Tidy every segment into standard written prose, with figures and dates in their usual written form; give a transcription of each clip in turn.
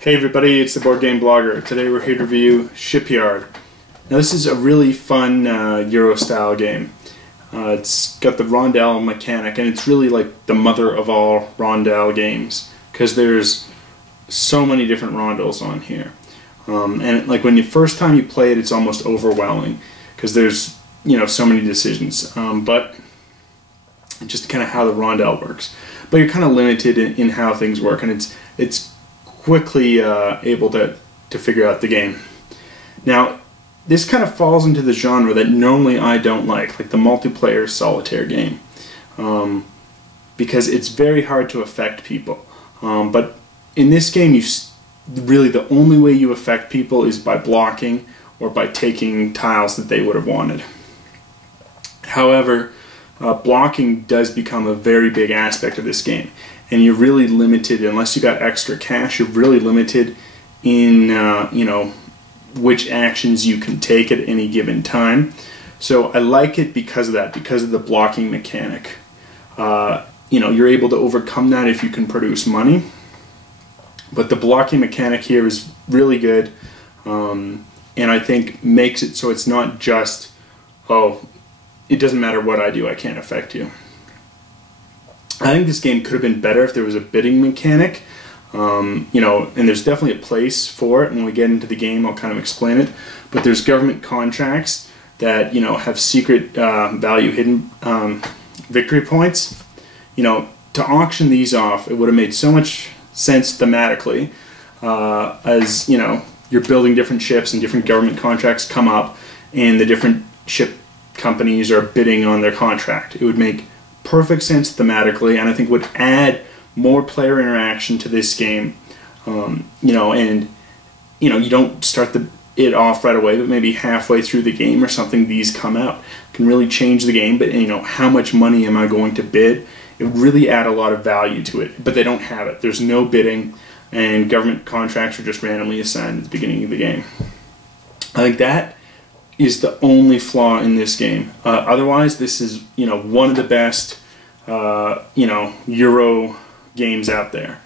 Hey everybody, it's the Board Game Blogger. Today we're here to review Shipyard. Now this is a really fun Euro style game. It's got the rondel mechanic, and it's really like the mother of all rondel games because there's so many different rondels on here. And like when the first time you play it, it's almost overwhelming because there's so many decisions. But just kind of how the rondel works. But you're kind of limited in how things work, and it's quickly able to figure out the game. Now, this kind of falls into the genre that normally I don't like the multiplayer solitaire game, because it's very hard to affect people. But in this game, really the only way you affect people is by blocking or by taking tiles that they would have wanted. However, blocking does become a very big aspect of this game, and you're really limited unless you got extra cash. You're really limited in which actions you can take at any given time. So I like it because of that, because of the blocking mechanic. You're able to overcome that if you can produce money, but the blocking mechanic here is really good, and I think makes it so it's not just, oh, it doesn't matter what I do, I can't affect you. I think this game could have been better if there was a bidding mechanic, and there's definitely a place for it. When we get into the game, I'll kind of explain it. But there's government contracts that have secret value hidden victory points. To auction these off, it would have made so much sense thematically, as you're building different ships and different government contracts come up, and the different ship companies are bidding on their contract. It would make perfect sense thematically, and I think would add more player interaction to this game. And you don't start it off right away, but maybe halfway through the game or something, these come out. It can really change the game. But how much money am I going to bid? It would really add a lot of value to it. But they don't have it. There's no bidding, and government contracts are just randomly assigned at the beginning of the game. I think that is the only flaw in this game. Otherwise, this is one of the best Euro games out there.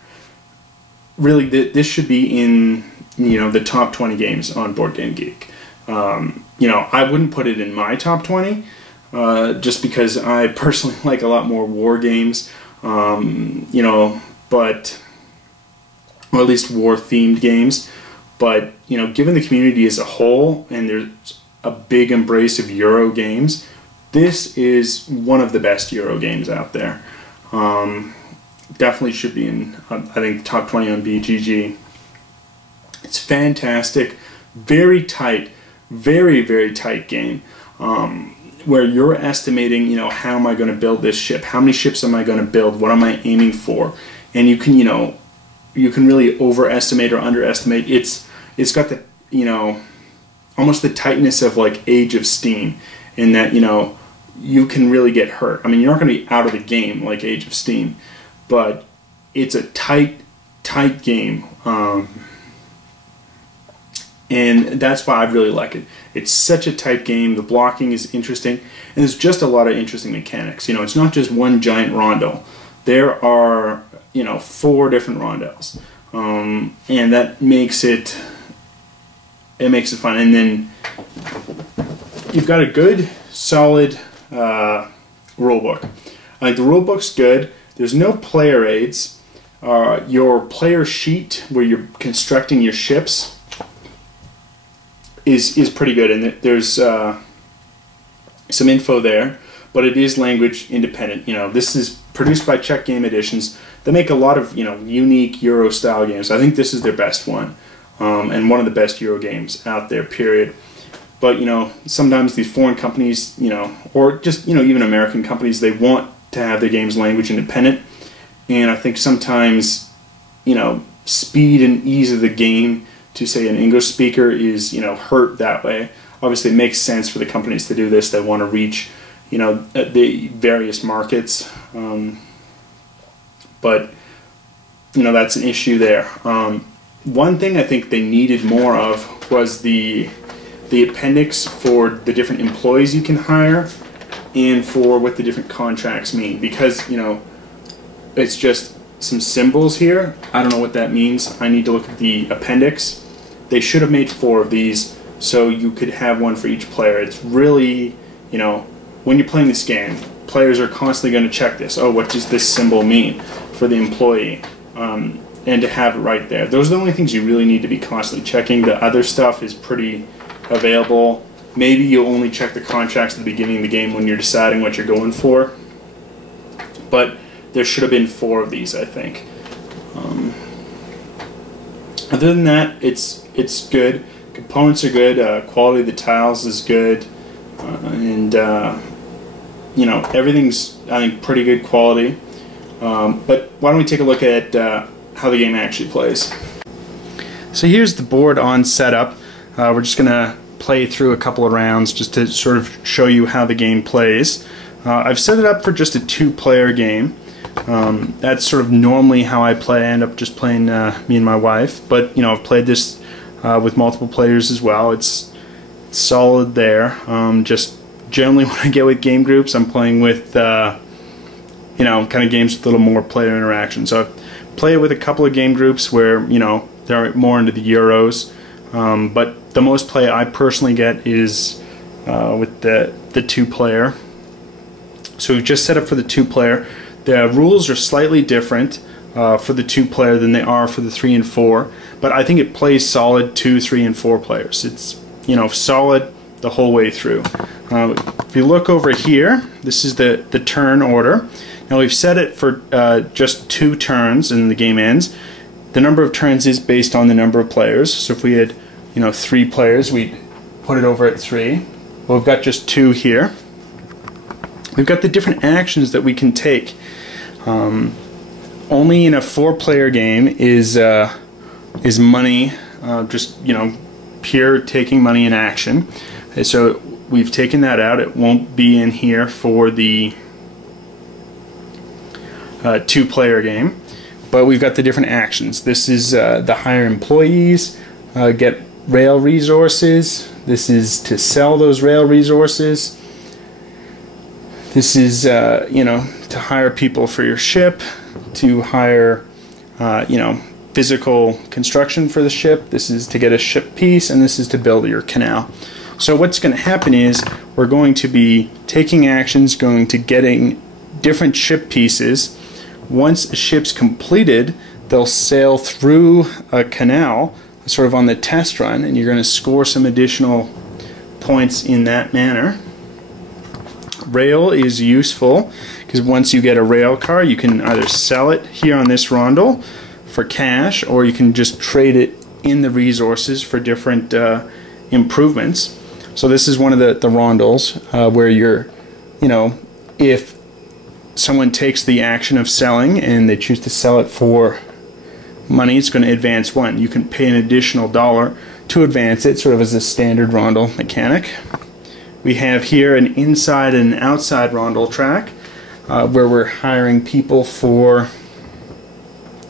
Really, this should be in the top 20 games on Board Game Geek. I wouldn't put it in my top 20 just because I personally like a lot more war games, but or at least war-themed games. But given the community as a whole, and there's a big embrace of Euro games, this is one of the best Euro games out there. Definitely should be in, I think, top 20 on BGG. It's fantastic, very tight, very, very tight game, where you're estimating, how am I going to build this ship? How many ships am I going to build? What am I aiming for? And you can, you can really overestimate or underestimate. It's got the, almost the tightness of like Age of Steam, in that you can really get hurt. I mean, you're not going to be out of the game like Age of Steam, but it's a tight game, and that's why I really like it. It's such a tight game. The blocking is interesting, and there's just a lot of interesting mechanics. It's not just one giant rondel. There are 4 different rondels, and that makes it. It makes it fun. And then you've got a good, solid rule book. I think the rule book's good. There's no player aids. Your player sheet, where you're constructing your ships, is pretty good, and there's some info there. But it is language independent. This is produced by Czech Game Editions. They make a lot of unique Euro style games. I think this is their best one. And one of the best Euro games out there, period. But sometimes these foreign companies, or just even American companies, they want to have their games language independent, and I think sometimes speed and ease of the game to say an English speaker is hurt that way. Obviously, it makes sense for the companies to do this. They want to reach the various markets, but that's an issue there. One thing I think they needed more of was the appendix for the different employees you can hire, and for what the different contracts mean, because it's just some symbols here. I don't know what that means. I need to look at the appendix. They should have made 4 of these so you could have one for each player. It's really, you know, when you're playing this game, players are constantly going to check this. Oh, what does this symbol mean for the employee? And to have it right there. Those are the only things you really need to be constantly checking. The other stuff is pretty available. Maybe you'll only check the contracts at the beginning of the game when you're deciding what you're going for. But there should have been 4 of these, I think. Other than that, it's good. Components are good. Quality of the tiles is good, and you know, everything's, I think, pretty good quality. But why don't we take a look at how the game actually plays. So here's the board on setup. We're just gonna play through a couple of rounds just to sort of show you how the game plays. I've set it up for just a 2-player game. That's sort of normally how I play. I end up just playing me and my wife, but you know, I've played this with multiple players as well. It's solid there. Just generally when I get with game groups, I'm playing with you know, kind of games with a little more player interaction. So I've played with a couple of game groups where, you know, they're more into the Euros, but the most play I personally get is with the 2-player. So we've just set up for the 2-player. The rules are slightly different for the 2-player than they are for the 3 and 4, but I think it plays solid 2, 3, and 4 players. It's, you know, solid the whole way through. If you look over here, this is the turn order. Now we've set it for just 2 turns and the game ends. The number of turns is based on the number of players. So if we had, you know, 3 players, we'd put it over at 3. Well, we've got just 2 here. We've got the different actions that we can take. Only in a 4-player game is money, just, you know, pure taking money in action. And so we've taken that out. It won't be in here for the 2-player game, but we've got the different actions. This is the hire employees, get rail resources. This is to sell those rail resources. This is you know, to hire people for your ship, to hire you know, physical construction for the ship. This is to get a ship piece, and this is to build your canal. So what's going to happen is we're going to be taking actions, going to getting different ship pieces. Once a ship's completed, they'll sail through a canal, sort of on the test run, and you're going to score some additional points in that manner. Rail is useful because once you get a rail car, you can either sell it here on this rondel for cash, or you can just trade it in the resources for different improvements. So this is one of the rondels where you're, you know, if someone takes the action of selling and they choose to sell it for money, it's going to advance 1. You can pay an additional $1 to advance it, sort of as a standard rondel mechanic. We have here an inside and an outside rondel track where we're hiring people for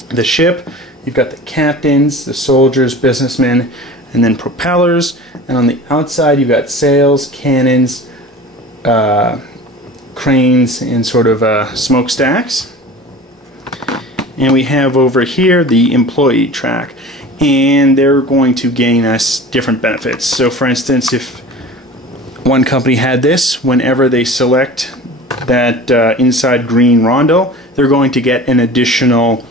the ship. You've got the captains, the soldiers, businessmen, and then propellers. And on the outside you've got sails, cannons, cranes, and sort of smokestacks. And we have over here the employee track, and they're going to gain us different benefits. So for instance, if one company had this, whenever they select that inside green rondel, they're going to get an additional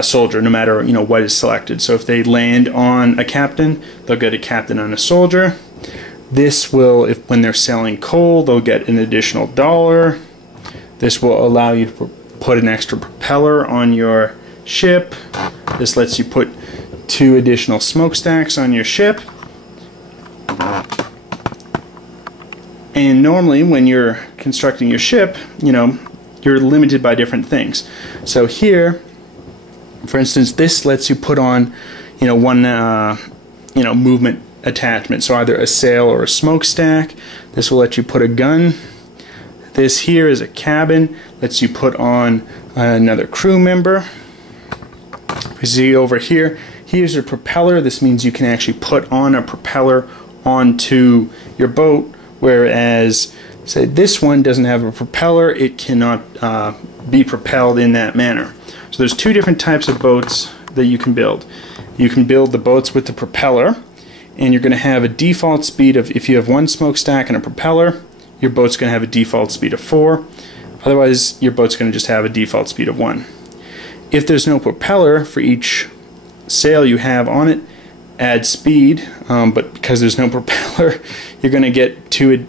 soldier, no matter, you know, what is selected. So if they land on a captain, they'll get a captain and a soldier. This will, if when they're selling coal, they'll get an additional $1. This will allow you to put an extra propeller on your ship. This lets you put 2 additional smokestacks on your ship. And normally when you're constructing your ship, you know, you're limited by different things. So here, for instance, this lets you put on, you know, one you know, movement attachment, so either a sail or a smokestack. This will let you put a gun. This here is a cabin, lets you put on another crew member. You see over here, here's a propeller. This means you can actually put on a propeller onto your boat, whereas say this one doesn't have a propeller, it cannot be propelled in that manner. So there's two different types of boats that you can build. You can build the boats with the propeller, and you're going to have a default speed of, if you have one smokestack and a propeller, your boat's going to have a default speed of 4. Otherwise, your boat's going to just have a default speed of 1. If there's no propeller, for each sail you have on it, add speed, but because there's no propeller, you're going to get two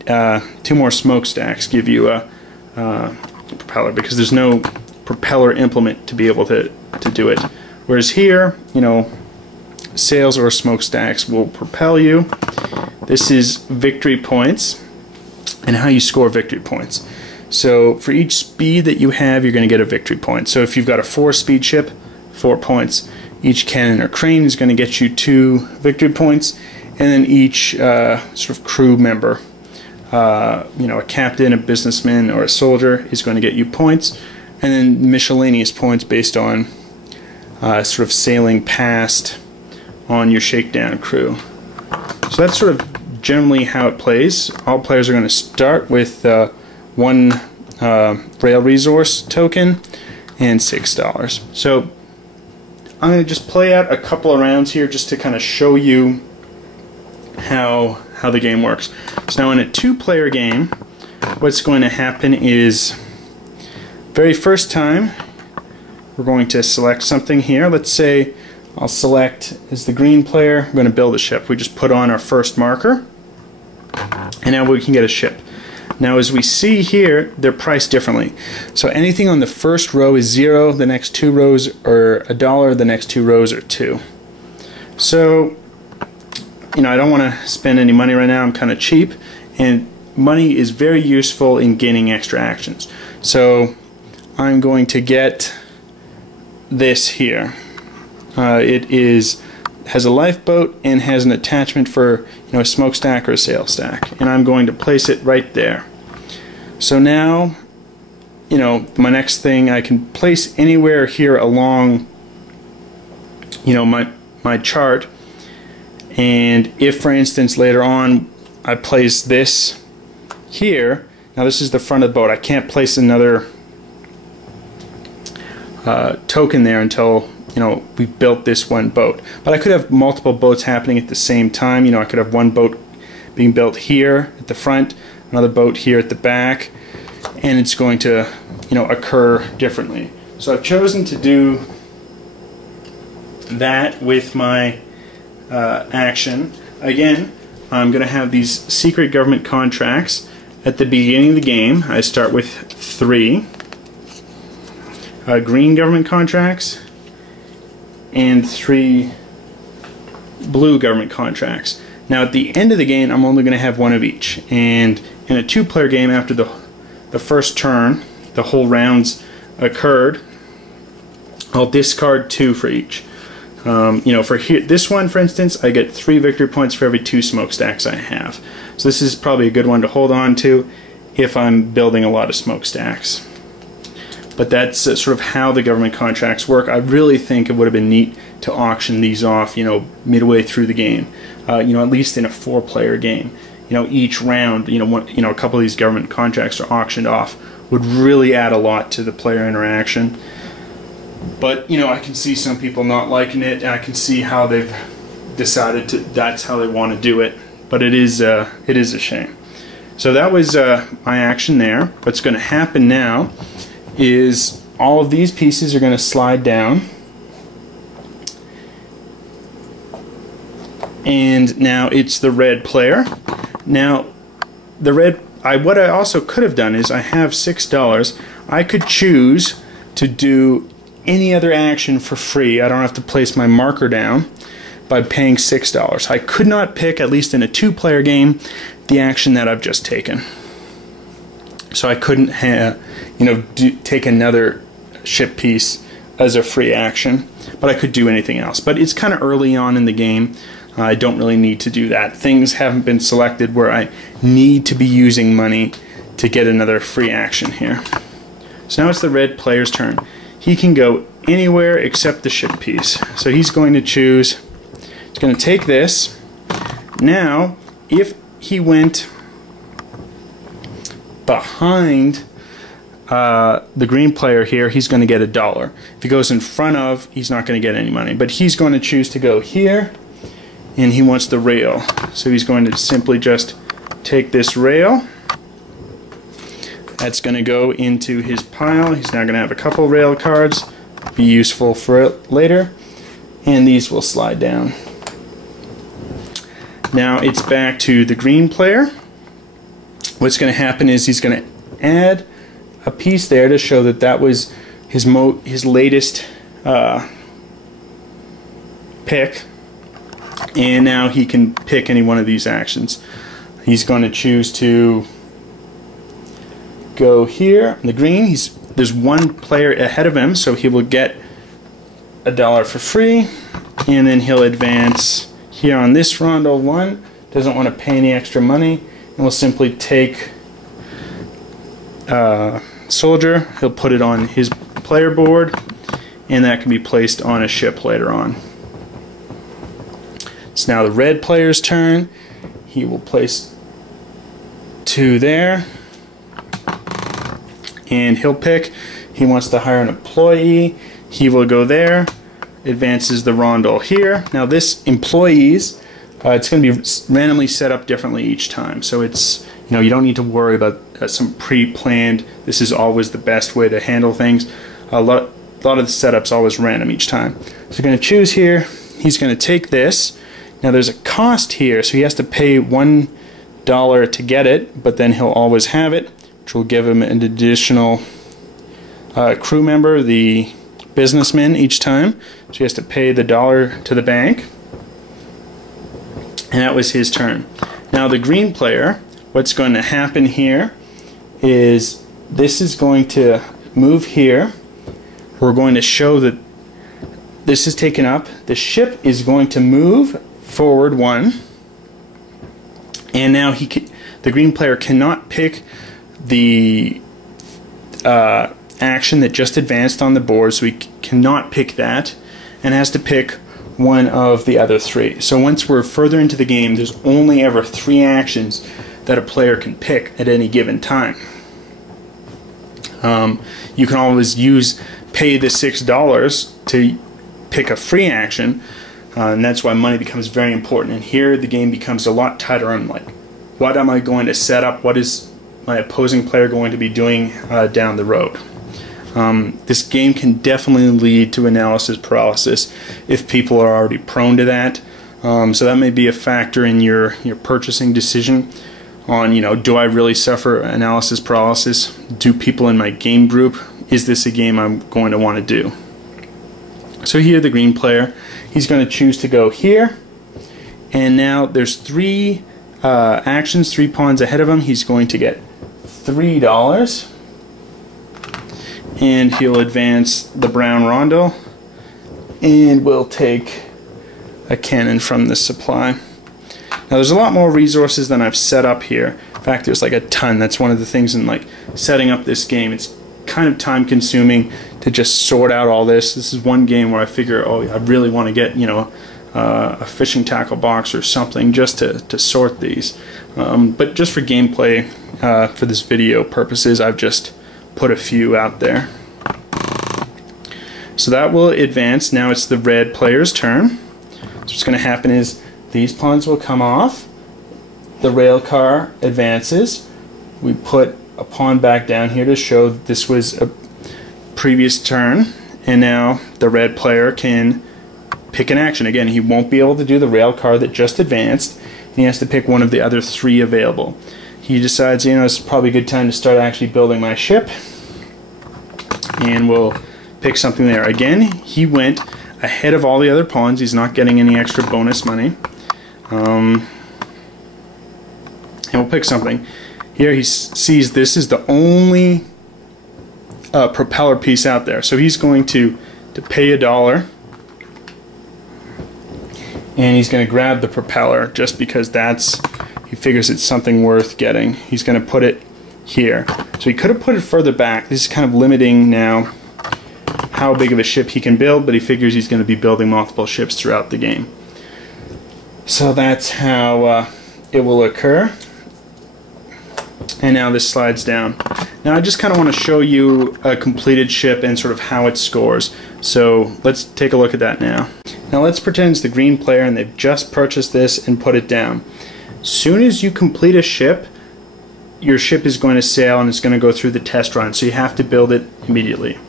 more smokestacks give you a propeller, because there's no propeller implement to be able to do it. Whereas here, you know, sails or smokestacks will propel you. This is victory points, and how you score victory points. So for each speed that you have, you're going to get a victory point. So if you've got a 4-speed ship, 4 points. Each cannon or crane is going to get you 2 victory points, and then each sort of crew member, you know, a captain, a businessman, or a soldier is going to get you points, and then miscellaneous points based on sort of sailing past on your shakedown crew. So that's sort of generally how it plays. All players are going to start with 1 rail resource token and $6. So I'm going to just play out a couple of rounds here just to kind of show you how the game works. So now in a 2-player game, what's going to happen is, very first time, we're going to select something here. Let's say I'll select, as the green player, I'm going to build a ship. We just put on our first marker, and now we can get a ship. Now as we see here, they're priced differently. So anything on the first row is 0, the next 2 rows are $1, the next 2 rows are 2. So, you know, I don't want to spend any money right now, I'm kind of cheap, and money is very useful in gaining extra actions. So I'm going to get this here. It has a lifeboat and has an attachment for, you know, a smokestack or a sail stack, and I'm going to place it right there. So now, you know, my next thing, I can place anywhere here along, you know, my chart, and if, for instance, later on I place this here, now this is the front of the boat, I can't place another token there until, you know, we've built this one boat. But I could have multiple boats happening at the same time. You know, I could have one boat being built here at the front, another boat here at the back, and it's going to, you know, occur differently. So I've chosen to do that with my action. Again, I'm going to have these secret government contracts at the beginning of the game. I start with 3 green government contracts and 3 blue government contracts. Now at the end of the game, I'm only going to have 1 of each, and in a 2-player game, after the first turn, the whole rounds occurred, I'll discard 2 for each. You know, for here, this one, for instance, I get 3 victory points for every 2 smokestacks I have. So this is probably a good one to hold on to if I'm building a lot of smokestacks. But that's sort of how the government contracts work. I really think it would have been neat to auction these off, you know, midway through the game. You know, at least in a 4-player game. You know, each round, you know, a couple of these government contracts are auctioned off. Would really add a lot to the player interaction. But, you know, I can see some people not liking it, and I can see how they've decided to, that's how they want to do it. But it is a shame. So that was my action there. What's going to happen now is all of these pieces are going to slide down, and now it's the red player. Now the red, what I also could have done is, I have $6. I could choose to do any other action for free. I don't have to place my marker down by paying $6. I could not pick, at least in a 2-player game, the action that I've just taken. So I couldn't you know, take another ship piece as a free action, but I could do anything else. But it's kind of early on in the game. I don't really need to do that. Things haven't been selected where I need to be using money to get another free action here. So now it's the red player's turn. He can go anywhere except the ship piece. So he's going to choose, he's going to take this. Now, if he went behind the green player here, he's going to get $1. If he goes in front of, he's not going to get any money. But he's going to choose to go here, and he wants the rail. So he's going to simply just take this rail. That's going to go into his pile. He's now going to have a couple rail cards, be useful for it later. And these will slide down. Now it's back to the green player. What's going to happen is he's going to add a piece there to show that that was his latest pick, and now he can pick any one of these actions. He's going to choose to go here in the green. There's one player ahead of him, so he will get $1 for free, and then he'll advance here on this rondo 1. Doesn't want to pay any extra money, and will simply take soldier. He'll put it on his player board, and that can be placed on a ship later on. It's now the red player's turn. He will place 2 there, and he'll pick. He wants to hire an employee. He will go there, advances the rondel here. Now this employees, it's going to be randomly set up differently each time, so it's, you know, you don't need to worry about some pre-planned. This is always the best way to handle things. A lot of the setups always random each time. So you're going to choose here. He's going to take this. Now there's a cost here, so he has to pay $1 to get it, but then he'll always have it, which will give him an additional crew member, the businessman, each time. So he has to pay the $1 to the bank. And that was his turn. Now the green player, what's going to happen here is this is going to move here. We're going to show that this is taken up. The ship is going to move forward 1, and now the green player cannot pick the action that just advanced on the board, so he cannot pick that, and has to pick one of the other 3. So once we're further into the game, there's only ever 3 actions that a player can pick at any given time. You can always pay the $6 to pick a free action, and that's why money becomes very important. And here the game becomes a lot tighter on, like, what am I going to set up? What is my opposing player going to be doing down the road? This game can definitely lead to analysis paralysis if people are already prone to that. So that may be a factor in your purchasing decision on, you know, do I really suffer analysis paralysis? Do people in my game group, is this a game I'm going to want to do? So here the green player, he's going to choose to go here, and now there's 3 actions, 3 pawns ahead of him. He's going to get $3, and he'll advance the brown rondo, and we'll take a cannon from the supply. Now there's a lot more resources than I've set up here. In fact, there's like a ton. That's one of the things in, like, setting up this game. It's kind of time consuming to just sort out all this. This is one game where I figure, oh, I really want to get, you know, a fishing tackle box or something just to sort these. But just for gameplay, for this video purposes, I've just put a few out there. So that will advance. Now it's the red player's turn. So what's going to happen is these pawns will come off. The rail car advances. We put a pawn back down here to show that this was a previous turn, and now the red player can pick an action. Again, he won't be able to do the rail car that just advanced, and he has to pick one of the other 3 available. He decides, you know, it's probably a good time to start actually building my ship, and we'll pick something there. Again, he went ahead of all the other pawns. He's not getting any extra bonus money. And we'll pick something. Here he sees this is the only propeller piece out there, so he's going to pay $1, and he's going to grab the propeller just because he figures it's something worth getting. He's going to put it here. So he could have put it further back. This is kind of limiting now how big of a ship he can build, but he figures he's going to be building multiple ships throughout the game. So that's how it will occur. And now this slides down. Now I just kind of want to show you a completed ship and sort of how it scores. So let's take a look at that now. Now let's pretend it's the green player and they've just purchased this and put it down. Soon as you complete a ship, your ship is going to sail and it's going to go through the test run. So you have to build it immediately.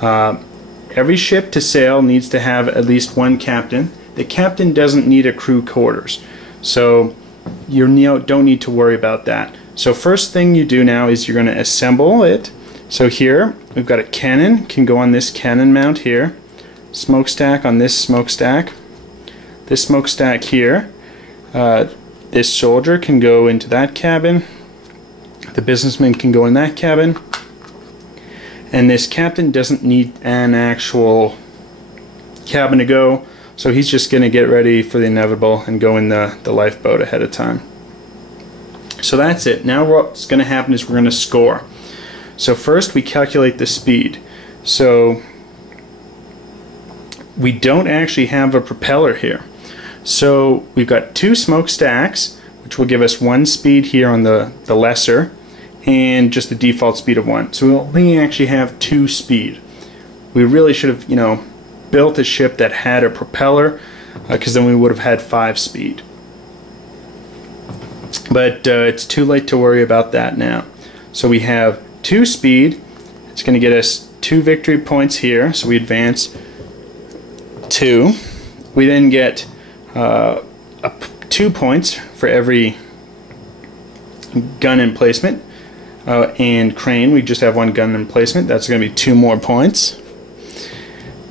Every ship to sail needs to have at least one captain. The captain doesn't need a crew quarters. So you don't need to worry about that. So first thing you do now is you're going to assemble it. So here we've got a cannon, can go on this cannon mount here, smokestack on this smokestack, this smokestack here, this soldier can go into that cabin, the businessman can go in that cabin, and this captain doesn't need an actual cabin to go, so he's just going to get ready for the inevitable and go in the lifeboat ahead of time. So that's it. Now what's going to happen is we're going to score. So first we calculate the speed. So we don't actually have a propeller here. So we've got 2 smokestacks, which will give us 1 speed here on the lesser, and just the default speed of 1. So we only actually have 2 speed. We really should have, built a ship that had a propeller, because then we would have had 5 speed. But it's too late to worry about that now. So we have 2 speed. It's going to get us 2 victory points here. So we advance 2. We then get 2 points for every gun emplacement. And crane, we just have 1 gun emplacement. That's going to be 2 more points.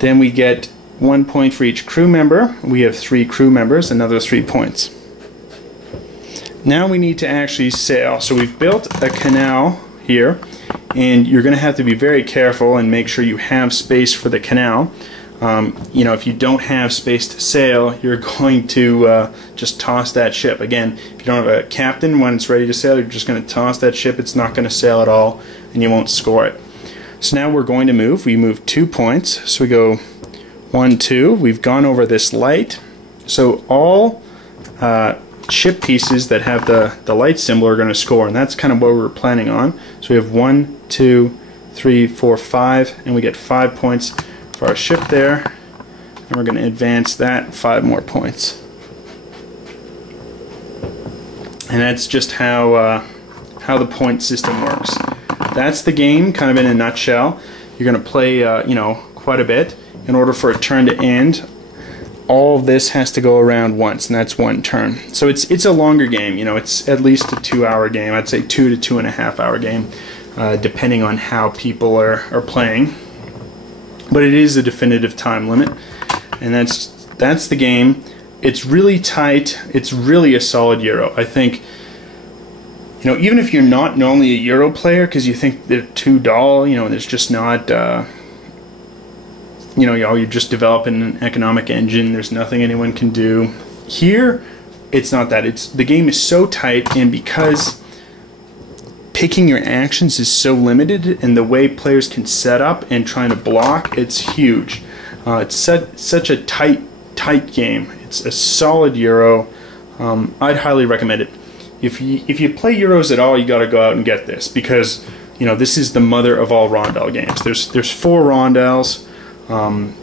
Then we get 1 point for each crew member. We have 3 crew members, another 3 points. Now we need to actually sail. So we've built a canal here, and you're going to have to be very careful and make sure you have space for the canal. If you don't have space to sail, you're going to just toss that ship. Again, if you don't have a captain when it's ready to sail, you're just going to toss that ship. It's not going to sail at all, and you won't score it. So now we're going to move. We move 2 points. So we go 1, 2. We've gone over this light. So all ship pieces that have the light symbol are going to score, and that's kind of what we were planning on. So we have 1, 2, 3, 4, 5, and we get 5 points for our ship there, and we're going to advance that 5 more points. And that's just how the point system works. That's the game, kind of in a nutshell. You're going to play, quite a bit. In order for a turn to end, all of this has to go around once, and that's 1 turn. So it's a longer game. It's at least a 2-hour game. I'd say 2 to 2.5 hour game, depending on how people are playing. But it is a definitive time limit, and that's the game. It's really tight. It's really a solid Euro. I think, even if you're not normally a Euro player because you think they're too dull, and there's just not, you're just developing an economic engine. There's nothing anyone can do. Here, it's not that. The game is so tight, and because picking your actions is so limited, and the way players can set up and trying to block, it's huge. It's such a tight game. It's a solid Euro. I'd highly recommend it. If you play Euros at all, you got to go out and get this, because this is the mother of all rondel games. There's 4 rondels.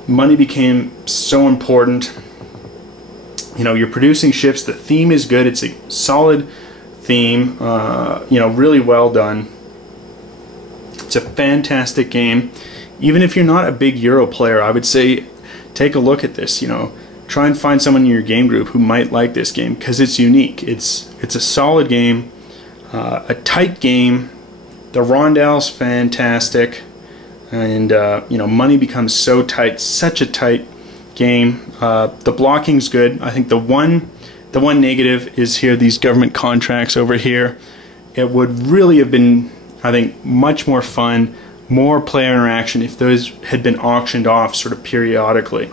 Money became so important. You're producing ships. The theme is good. It's a solid theme, really well done. It's a fantastic game. Even if you're not a big Euro player, I would say take a look at this. Try and find someone in your game group who might like this game, because it's unique. It's a solid game, a tight game. The rondel's fantastic, and money becomes so tight. Such a tight game. The blocking's good. I think the one negative is here, these government contracts over here. It would really have been, I think, much more fun, more player interaction if those had been auctioned off sort of periodically.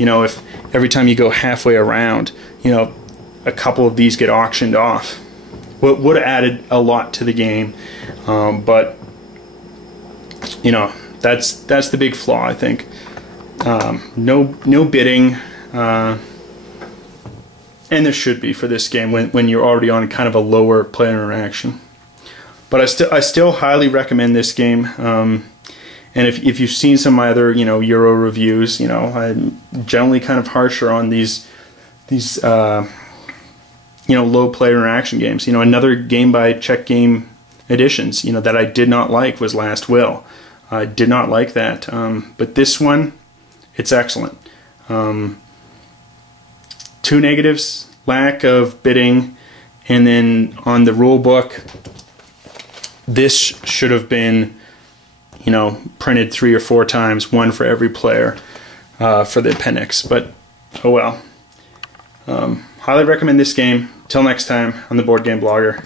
If every time you go halfway around, a couple of these get auctioned off. Would have added a lot to the game, but that's the big flaw, I think. No bidding. And there should be for this game when you're already on kind of a lower player interaction. But I still highly recommend this game. And if you've seen some of my other, Euro reviews, I'm generally kind of harsher on these low player interaction games. Another game by Czech Game Editions, that I did not like was Last Will. I did not like that. But this one, it's excellent. 2 negatives: lack of bidding, and then on the rule book, this should have been, printed 3 or 4 times, 1 for every player for the appendix. But oh well. Highly recommend this game. Till next time, on the Board Game Blogger.